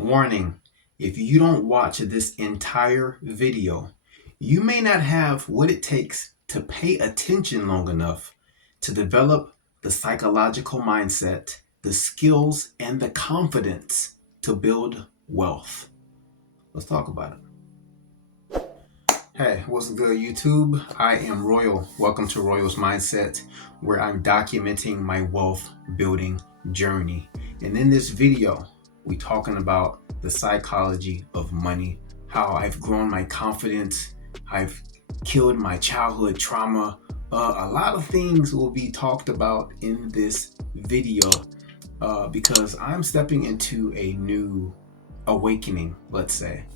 Warning, if you don't watch this entire video, you may not have what it takes to pay attention long enough to develop the psychological mindset, the skills, and the confidence to build wealth. Let's talk about it. Hey, what's good, YouTube? I am Royal. Welcome to Royal's Mindset, where I'm documenting my wealth building journey. And in this video, we're talking about the psychology of money, how I've grown my confidence, I've killed my childhood trauma. A lot of things will be talked about in this video because I'm stepping into a new awakening, let's say,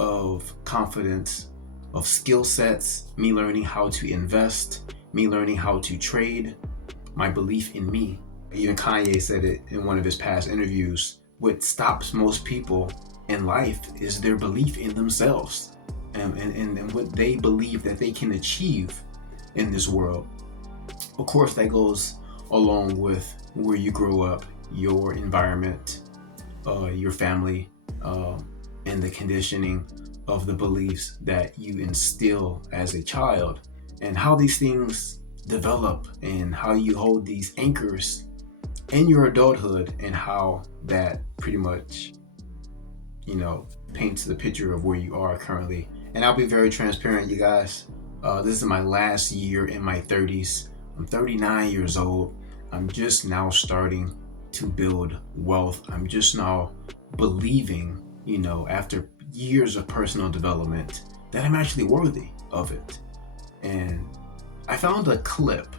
of confidence, of skill sets, me learning how to invest, me learning how to trade, my belief in me. Even Kanye said it in one of his past interviews. What stops most people in life is their belief in themselves and what they believe that they can achieve in this world. Of course, that goes along with where you grew up, your environment, your family, and the conditioning of the beliefs that you instill as a child, and how these things develop and how you hold these anchors in your adulthood, and how that pretty much, paints the picture of where you are currently. And I'll be very transparent, you guys. This is my last year in my 30s. I'm 39 years old. I'm just now starting to build wealth. I'm just now believing, after years of personal development, that I'm actually worthy of it. And I found a clip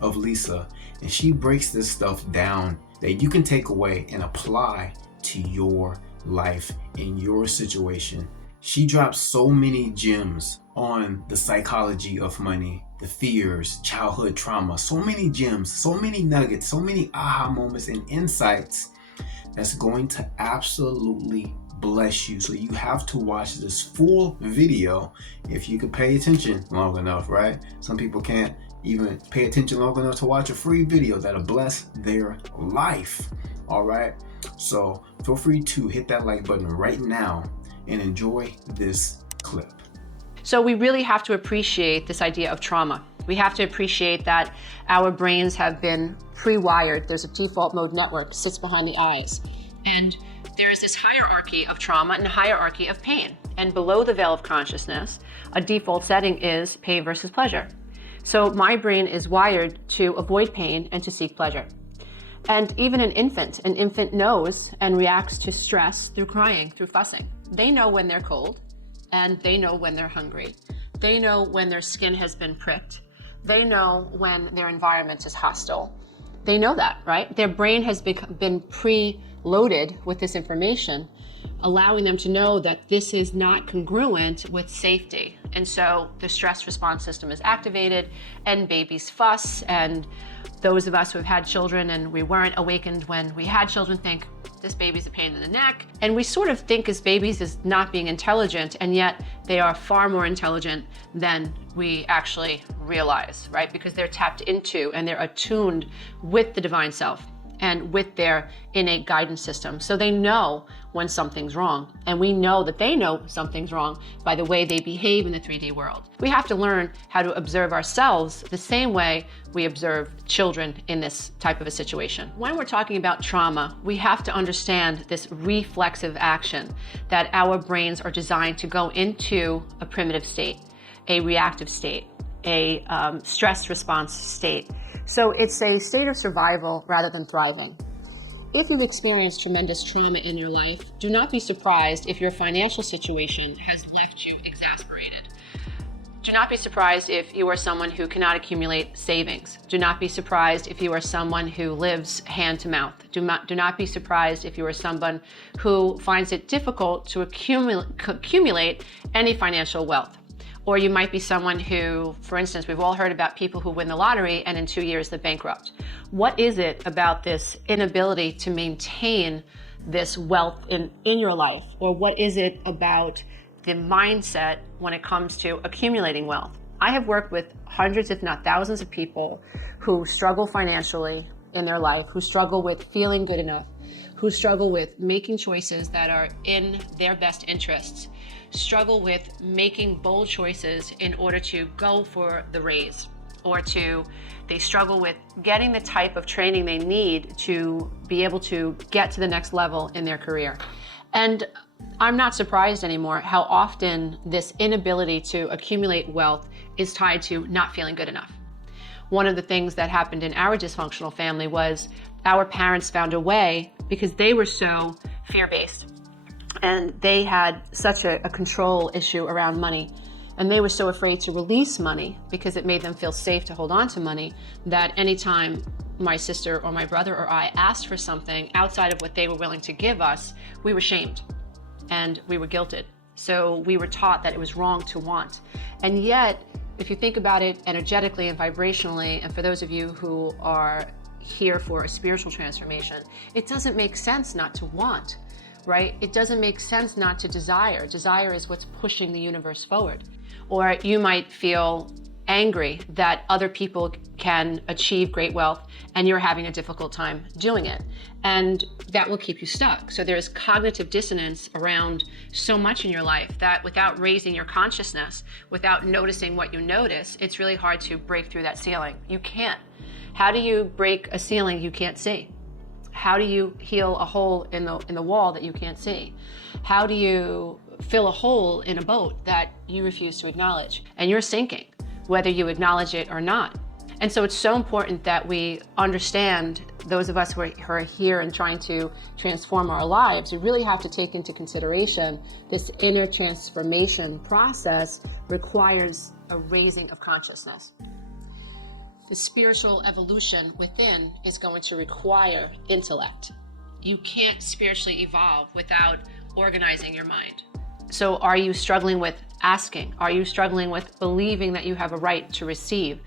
of Lisa, and she breaks this stuff down that you can take away and apply to your life in your situation. She drops so many gems on the psychology of money, the fears, childhood trauma, so many gems, so many nuggets, so many aha moments and insights that's going to absolutely bless you. So you have to watch this full video if you can pay attention long enough, right? Some people can't even pay attention long enough to watch a free video that'll bless their life. All right, so feel free to hit that like button right now and enjoy this clip. So we really have to appreciate this idea of trauma. We have to appreciate that our brains have been pre-wired. There's a default mode network that sits behind the eyes, and there's this hierarchy of trauma and a hierarchy of pain. And below the veil of consciousness, a default setting is pain versus pleasure. So my brain is wired to avoid pain and to seek pleasure. And even an infant knows and reacts to stress through crying, through fussing. They know when they're cold, and they know when they're hungry. They know when their skin has been pricked. They know when their environment is hostile. They know that, right? Their brain has been pre-loaded with this information, allowing them to know that this is not congruent with safety. And so the stress response system is activated, and babies fuss, and those of us who have had children and we weren't awakened when we had children think, this baby's a pain in the neck. And we sort of think as babies as not being intelligent, and yet they are far more intelligent than we actually realize, right? Because they're tapped into and they're attuned with the divine self and with their innate guidance system. So they know when something's wrong. And we know that they know something's wrong by the way they behave in the 3D world. We have to learn how to observe ourselves the same way we observe children in this type of a situation. When we're talking about trauma, we have to understand this reflexive action that our brains are designed to go into a primitive state, a reactive state, a stress response state. So it's a state of survival rather than thriving. If you've experienced tremendous trauma in your life, do not be surprised if your financial situation has left you exasperated. Do not be surprised if you are someone who cannot accumulate savings. Do not be surprised if you are someone who lives hand to mouth. Do not be surprised if you are someone who finds it difficult to accumulate any financial wealth. Or you might be someone who, for instance, we've all heard about people who win the lottery and in 2 years they're bankrupt. What is it about this inability to maintain this wealth in your life? Or what is it about the mindset when it comes to accumulating wealth? I have worked with hundreds, if not thousands of people who struggle financially in their life, who struggle with feeling good enough, who struggle with making choices that are in their best interests, struggle with making bold choices in order to go for the raise, or they struggle with getting the type of training they need to be able to get to the next level in their career. And I'm not surprised anymore how often this inability to accumulate wealth is tied to not feeling good enough. One of the things that happened in our dysfunctional family was our parents found a way, because they were so fear-based and they had such a control issue around money, and they were so afraid to release money because it made them feel safe to hold on to money, that anytime my sister or my brother or I asked for something outside of what they were willing to give us, we were shamed and we were guilted. So we were taught that it was wrong to want. And yet, if you think about it energetically and vibrationally, and for those of you who are here for a spiritual transformation, it doesn't make sense not to want, right? It doesn't make sense not to desire. Desire is what's pushing the universe forward. Or you might feel angry that other people can achieve great wealth and you're having a difficult time doing it. And that will keep you stuck. So there's cognitive dissonance around so much in your life that without raising your consciousness, without noticing what you notice, it's really hard to break through that ceiling. You can't. How do you break a ceiling you can't see? How do you heal a hole in the wall that you can't see? How do you fill a hole in a boat that you refuse to acknowledge? And you're sinking, whether you acknowledge it or not. And so it's so important that we understand, those of us who are here and trying to transform our lives, we really have to take into consideration this inner transformation process requires a raising of consciousness. The spiritual evolution within is going to require intellect. You can't spiritually evolve without organizing your mind. So are you struggling with asking? Are you struggling with believing that you have a right to receive,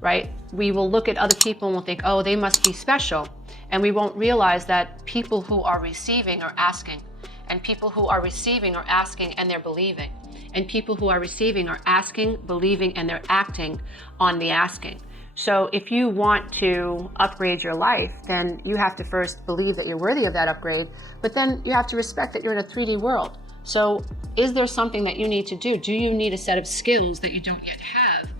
right? We will look at other people and we'll think, oh, they must be special. And we won't realize that people who are receiving are asking. And people who are receiving are asking and they're believing. And people who are receiving are asking, believing, and they're acting on the asking. So if you want to upgrade your life, then you have to first believe that you're worthy of that upgrade, but then you have to respect that you're in a 3D world. So is there something that you need to do? Do you need a set of skills that you don't yet have?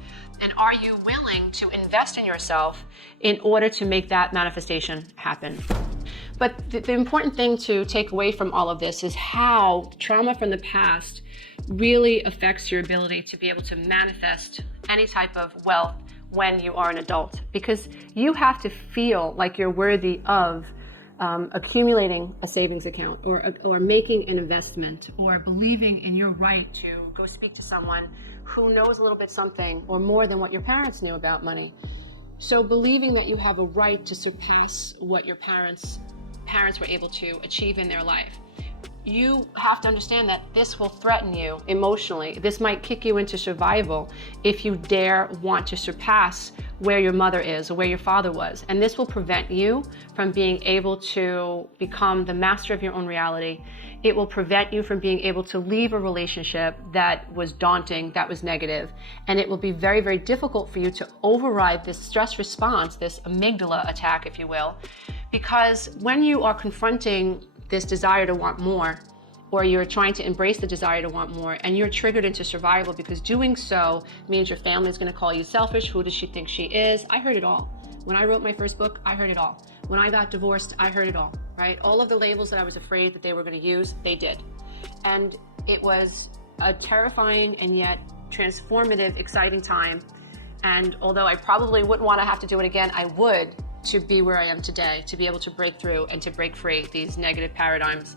And are you willing to invest in yourself in order to make that manifestation happen? But the important thing to take away from all of this is how trauma from the past really affects your ability to be able to manifest any type of wealth when you are an adult, because you have to feel like you're worthy of accumulating a savings account or making an investment or believing in your right to go speak to someone who knows a little bit something or more than what your parents knew about money. So believing that you have a right to surpass what your parents were able to achieve in their life. You have to understand that this will threaten you emotionally. This might kick you into survival if you dare want to surpass where your mother is or where your father was. And this will prevent you from being able to become the master of your own reality. It will prevent you from being able to leave a relationship that was daunting, that was negative. And it will be very, very difficult for you to override this stress response, this amygdala attack, if you will, because when you are confronting this desire to want more, or you're trying to embrace the desire to want more, and you're triggered into survival because doing so means your family is going to call you selfish. Who does she think she is? I heard it all. When I wrote my first book, I heard it all. When I got divorced, I heard it all, right? All of the labels that I was afraid that they were going to use, they did. And it was a terrifying and yet transformative, exciting time. And although I probably wouldn't want to have to do it again, I would, to be where I am today, to be able to break through and to break free these negative paradigms.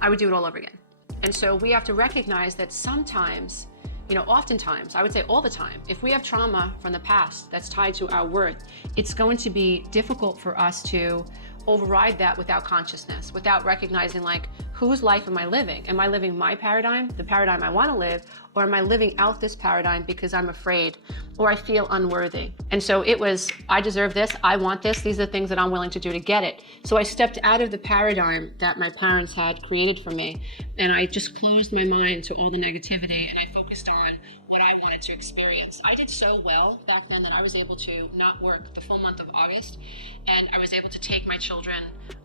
I would do it all over again. And so we have to recognize that sometimes, oftentimes, I would say all the time, if we have trauma from the past that's tied to our worth, it's going to be difficult for us to override that without consciousness, without recognizing, like, whose life am I living? Am I living my paradigm, the paradigm I want to live, or am I living out this paradigm because I'm afraid or I feel unworthy? And so it was, I deserve this, I want this, these are the things that I'm willing to do to get it. So I stepped out of the paradigm that my parents had created for me, and I just closed my mind to all the negativity, and I focused on what I wanted to experience. I did so well back then that I was able to not work the full month of August, and I was able to take my children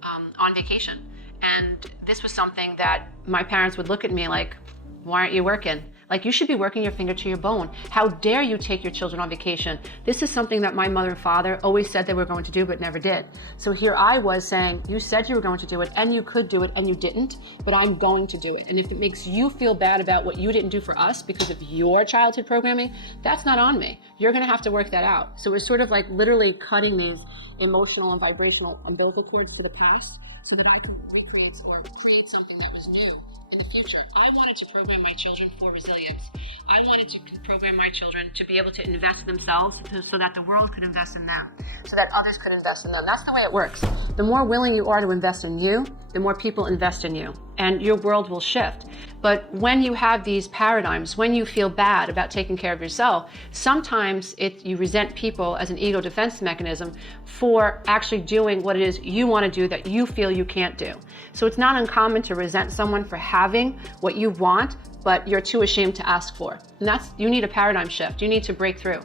on vacation. And this was something that my parents would look at me like, why aren't you working? Like, you should be working your finger to your bone. How dare you take your children on vacation? This is something that my mother and father always said they were going to do, but never did. So here I was saying, you said you were going to do it, and you could do it, and you didn't, but I'm going to do it. And if it makes you feel bad about what you didn't do for us because of your childhood programming, that's not on me. You're gonna have to work that out. So we're sort of like literally cutting these emotional and vibrational umbilical cords to the past so that I can recreate or create something that was new in the future. I wanted to program my children for resilience. I wanted to program my children to be able to invest in themselves so that the world could invest in them, so that others could invest in them. That's the way it works. The more willing you are to invest in you, the more people invest in you, and your world will shift. But when you have these paradigms, when you feel bad about taking care of yourself, sometimes you resent people as an ego defense mechanism for actually doing what it is you want to do that you feel you can't do. So it's not uncommon to resent someone for having what you want, but you're too ashamed to ask for. And you need a paradigm shift. You need to break through.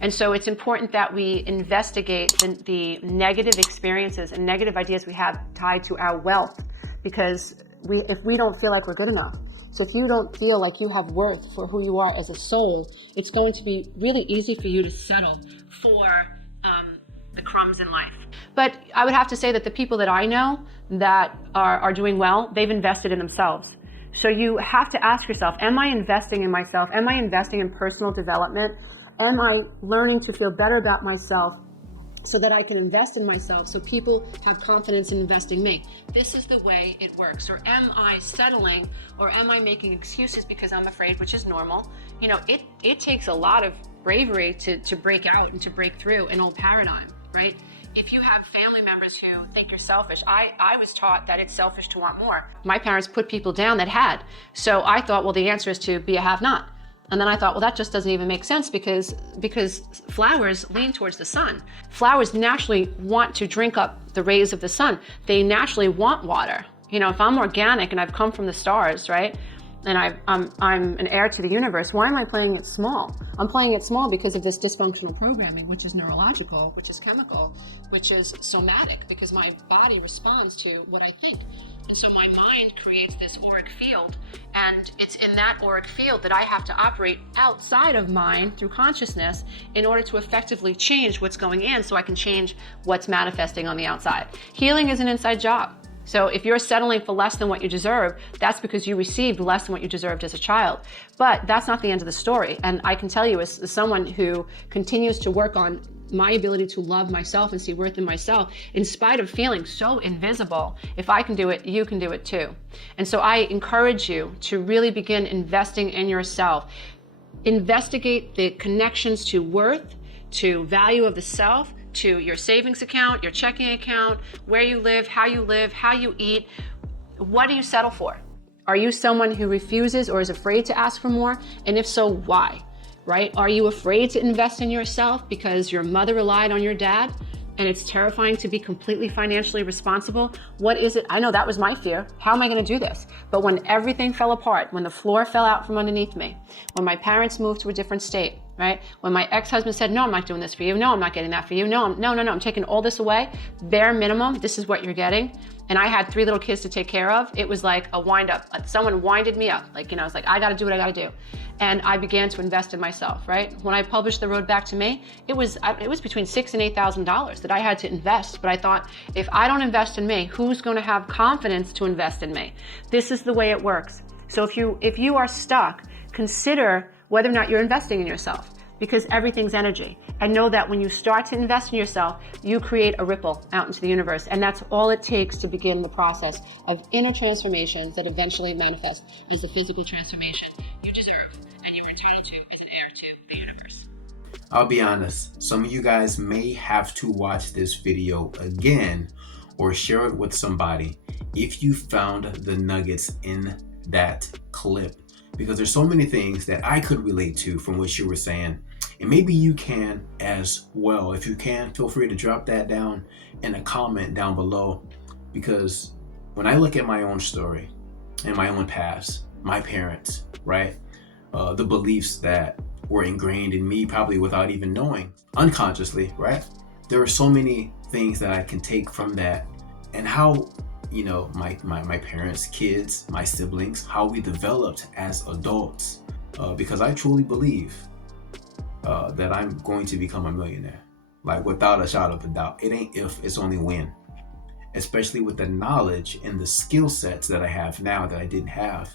And so it's important that we investigate the negative experiences and negative ideas we have tied to our wealth, because if we don't feel like we're good enough, so if you don't feel like you have worth for who you are as a soul, it's going to be really easy for you to settle for the crumbs in life. But I would have to say that the people that I know that are doing well, they've invested in themselves. So you have to ask yourself, am I investing in myself? Am I investing in personal development? Am I learning to feel better about myself so that I can invest in myself so people have confidence in investing in me? This is the way it works. Or am I settling, or am I making excuses because I'm afraid, which is normal? You know, it takes a lot of bravery to break out and to break through an old paradigm, right? If you have family members who think you're selfish, I was taught that it's selfish to want more. My parents put people down that had. So I thought, well, the answer is to be a have-not. And then I thought, well, that just doesn't even make sense because flowers lean towards the sun. Flowers naturally want to drink up the rays of the sun. They naturally want water. You know, if I'm organic and I've come from the stars, right? And I'm an heir to the universe, why am I playing it small? I'm playing it small because of this dysfunctional programming, which is neurological, which is chemical, which is somatic, because my body responds to what I think. And so my mind creates this auric field, and it's in that auric field that I have to operate outside of mind through consciousness in order to effectively change what's going in so I can change what's manifesting on the outside. Healing is an inside job. So if you're settling for less than what you deserve, that's because you received less than what you deserved as a child. But that's not the end of the story. And I can tell you, as someone who continues to work on my ability to love myself and see worth in myself, in spite of feeling so invisible, if I can do it, you can do it too. And so I encourage you to really begin investing in yourself. Investigate the connections to worth, to value of the self, to your savings account, your checking account, where you live, how you eat. What do you settle for? Are you someone who refuses or is afraid to ask for more? And if so, why? Right? Are you afraid to invest in yourself because your mother relied on your dad and it's terrifying to be completely financially responsible? What is it? I know that was my fear. How am I going to do this? But when everything fell apart, when the floor fell out from underneath me, when my parents moved to a different state, right? When my ex-husband said, no, I'm not doing this for you. No, I'm not getting that for you. No, I'm taking all this away. Bare minimum, this is what you're getting. And I had 3 little kids to take care of. It was like a wind up. Someone winded me up. Like, you know, it's like, I got to do what I got to do. And I began to invest in myself, right? When I published The Road Back to Me, it was between $6,000 and $8,000 that I had to invest. But I thought, if I don't invest in me, who's going to have confidence to invest in me? This is the way it works. So if you are stuck, consider whether or not you're investing in yourself, because everything's energy. And know that when you start to invest in yourself, you create a ripple out into the universe. And that's all it takes to begin the process of inner transformations that eventually manifest as the physical transformation you deserve and you're entitled to as an heir to the universe. I'll be honest, some of you guys may have to watch this video again or share it with somebody if you found the nuggets in that clip, because there's so many things that I could relate to from what you were saying, and maybe you can as well. If you can, feel free to drop that down in a comment down below, because when I look at my own story and my own past, my parents, right, the beliefs that were ingrained in me probably without even knowing, unconsciously, right, there are so many things that I can take from that, and how my parents, kids, my siblings, how we developed as adults. Because I truly believe that I'm going to become a millionaire. Like, without a shadow of a doubt. It ain't if, it's only when. Especially with the knowledge and the skill sets that I have now that I didn't have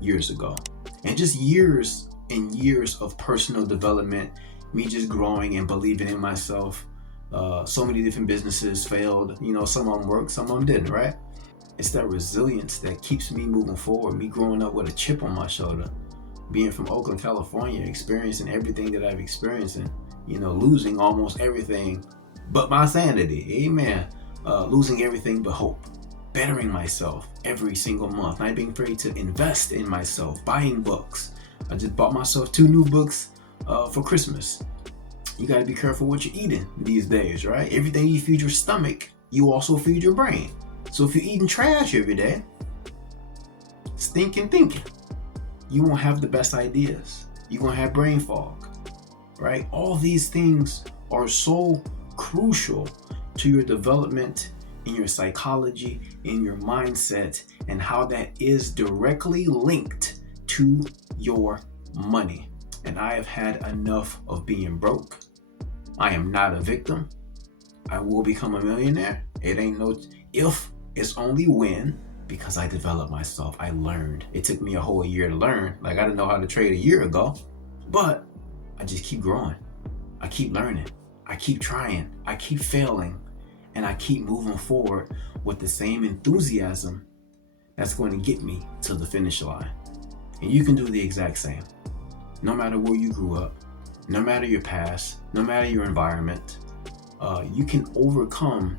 years ago. And just years and years of personal development, me just growing and believing in myself. So many different businesses failed. Some of them worked, some of them didn't, right? It's that resilience that keeps me moving forward. Me growing up with a chip on my shoulder. Being from Oakland, California, experiencing everything that I've experienced, and losing almost everything but my sanity. Amen. Losing everything but hope. Bettering myself every single month. Not being afraid to invest in myself. Buying books. I just bought myself 2 new books for Christmas. You got to be careful what you're eating these days, right? Everything you feed your stomach, you also feed your brain. So if you're eating trash every day, stinking thinking, you won't have the best ideas. You're going to have brain fog, right? All these things are so crucial to your development in your psychology, in your mindset, and how that is directly linked to your money. And I have had enough of being broke. I am not a victim. I will become a millionaire. It ain't no if, it's only when. Because I developed myself. I learned. It took me a whole year to learn. Like, I didn't know how to trade a year ago. But I just keep growing. I keep learning. I keep trying. I keep failing. And I keep moving forward with the same enthusiasm that's going to get me to the finish line. And you can do the exact same. No matter where you grew up, no matter your past, no matter your environment, you can overcome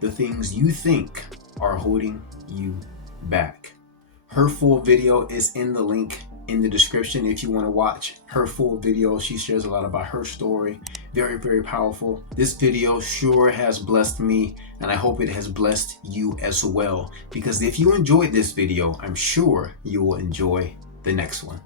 the things you think are holding you back. Her full video is in the link in the description if you want to watch her full video. She shares a lot about her story. Very, very powerful. This video sure has blessed me, and I hope it has blessed you as well. Because if you enjoyed this video, I'm sure you will enjoy the next one.